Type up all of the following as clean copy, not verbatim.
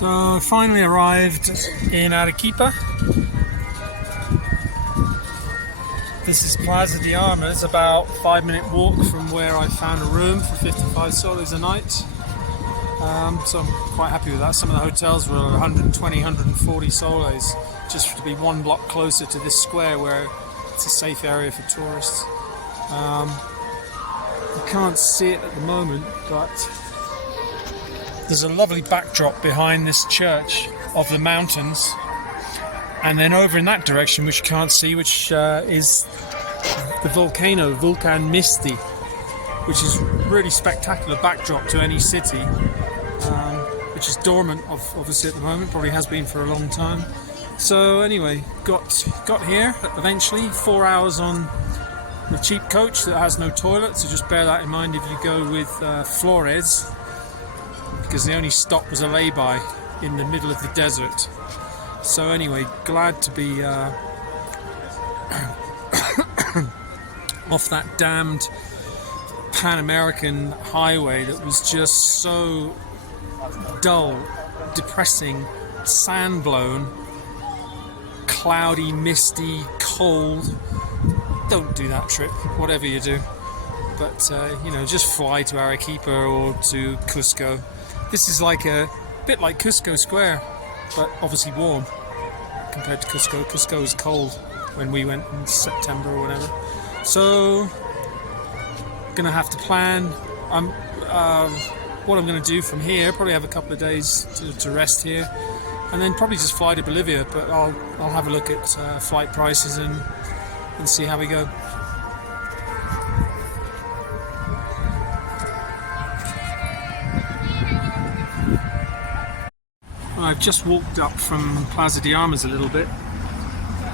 So I finally arrived in Arequipa. This is Plaza de Armas, about a 5-minute walk from where I found a room for 55 soles a night. So I'm quite happy with that. Some of the hotels were 120, 140 soles, just to be one block closer to this square where it's a safe area for tourists. You can't see it at the moment, but there's a lovely backdrop behind this church of the mountains, and then over in that direction, which you can't see, which is the volcano, Vulcan Misty, which is really spectacular backdrop to any city, which is dormant obviously at the moment, probably has been for a long time. So anyway, got here eventually. 4 hours on the cheap coach that has no toilet, so just bear that in mind if you go with Flores, because the only stop was a lay-by in the middle of the desert. So anyway, glad to be off that damned Pan-American highway that was just so dull, depressing, sand-blown, cloudy, misty, cold. Don't do that trip, whatever you do. But you know, just fly to Arequipa or to Cusco. This is like a bit like Cusco Square, but obviously warm compared to Cusco. Cusco was cold when we went in September or whatever. So, gonna have to plan. What I'm gonna do from here. Probably have a couple of days to rest here, and then probably just fly to Bolivia. But I'll have a look at flight prices and see how we go. I've just walked up from Plaza de Armas a little bit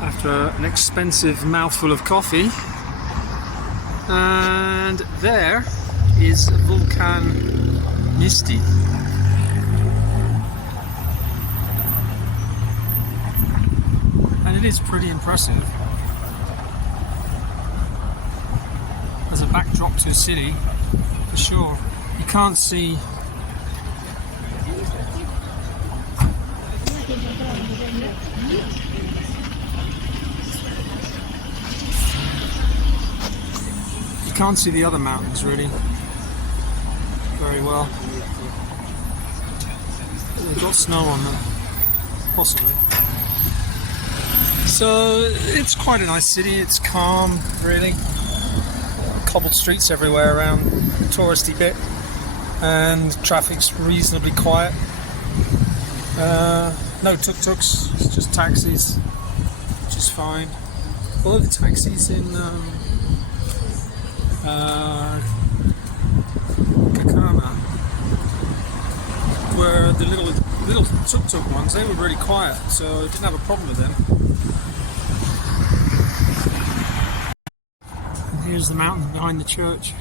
after an expensive mouthful of coffee, and there is Vulcan Misty. And it is pretty impressive as a backdrop to a city, for sure. You can't see the other mountains really very well. They've got snow on them, possibly. So it's quite a nice city. It's calm, really. Cobbled streets everywhere around the touristy bit, and traffic's reasonably quiet. No tuk-tuks, it's just taxis, which is fine. Although the taxis in Kakana were the little tuk-tuk ones. They were really quiet, so I didn't have a problem with them. And here's the mountain behind the church.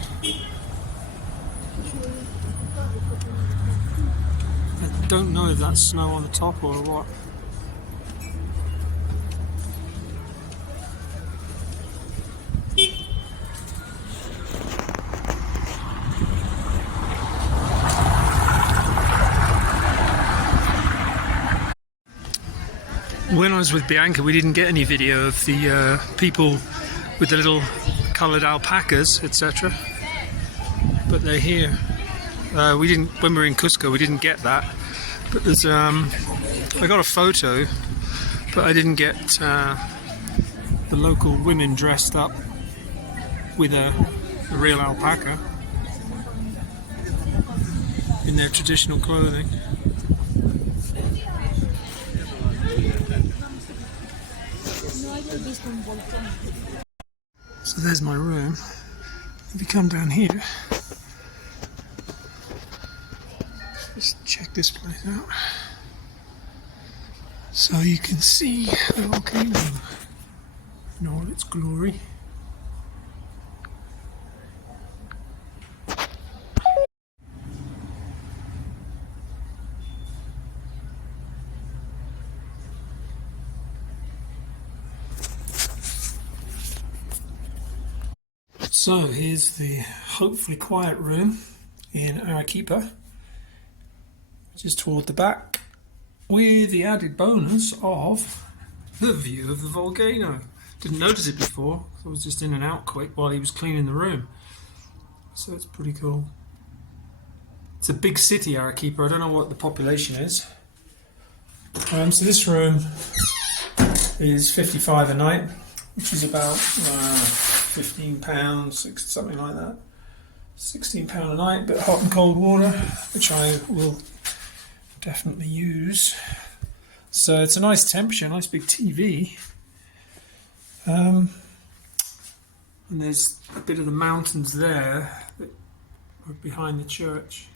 I don't know if that's snow on the top or what. When I was with Bianca, we didn't get any video of the people with the little coloured alpacas, etc. But they're here. We didn't, when we were in Cusco, we didn't get that. But there's, I got a photo, but I didn't get the local women dressed up with a real alpaca in their traditional clothing. So there's my room. If you come down here, just check this place out. So you can see the volcano in all its glory. So here's the hopefully quiet room in Arequipa, which is toward the back. with the added bonus of the view of the volcano. Didn't notice it before, so I was just in and out quick while he was cleaning the room. So it's pretty cool. It's a big city, Arequipa. I don't know what the population is. So this room is $55 a night, which is about £15, something like that. £16 a night, but hot and cold water, which I will definitely use. So it's a nice temperature, nice big TV. And there's a bit of the mountains there that are behind the church.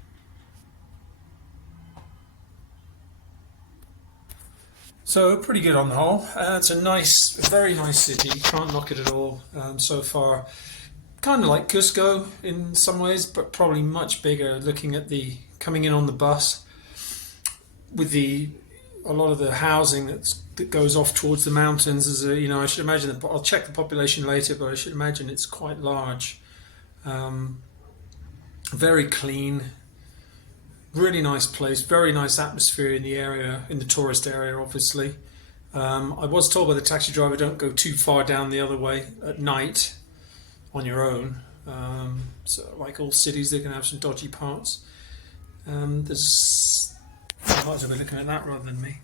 So pretty good on the whole. It's a nice, very nice city. Can't knock it at all so far. Kind of like Cusco in some ways, but probably much bigger. Looking at the coming in on the bus with a lot of the housing that goes off towards the mountains. I should imagine that. I'll check the population later, but I should imagine it's quite large. Very clean. Really nice place, very nice atmosphere in the area, in the tourist area, obviously. I was told by the taxi driver, don't go too far down the other way at night on your own. So, like all cities, they're going to have some dodgy parts. There's guys will be looking at that rather than me.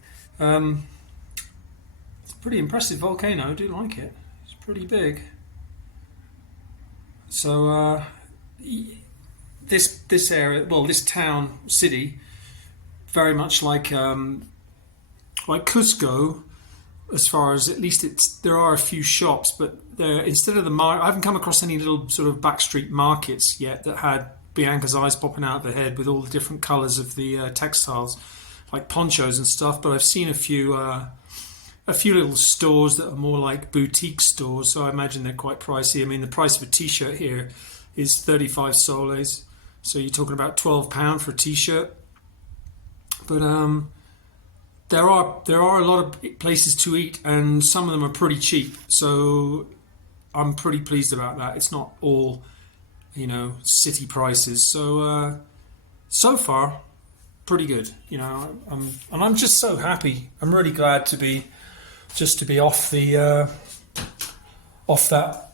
It's a pretty impressive volcano. I do like it. It's pretty big. So. This area, well, this town, city, very much like Cusco, as far as at least there are a few shops, but instead of I haven't come across any little sort of backstreet markets yet that had Bianca's eyes popping out of the head with all the different colours of the textiles, like ponchos and stuff. But I've seen a few little stores that are more like boutique stores, so I imagine they're quite pricey. I mean, the price of a t-shirt here is 35 soles. So you're talking about £12 for a t-shirt. But there are a lot of places to eat, and some of them are pretty cheap. So I'm pretty pleased about that. It's not all, city prices. So so far, pretty good. I'm just so happy. I'm really glad to be off off that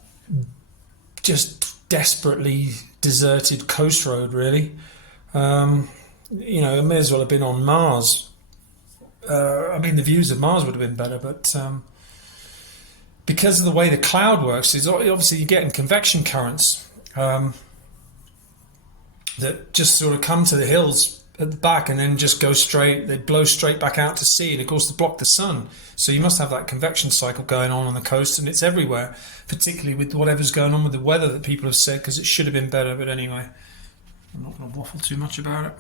just desperately deserted coast road, really. I may as well have been on Mars. The views of Mars would have been better, but because of the way the cloud works, is obviously you're getting convection currents that just sort of come to the hills at the back and then just go straight. They blow straight back out to sea, and of course they block the sun. So you must have that convection cycle going on the coast, and it's everywhere, particularly with whatever's going on with the weather that people have said, because it should have been better. But anyway, I'm not going to waffle too much about it.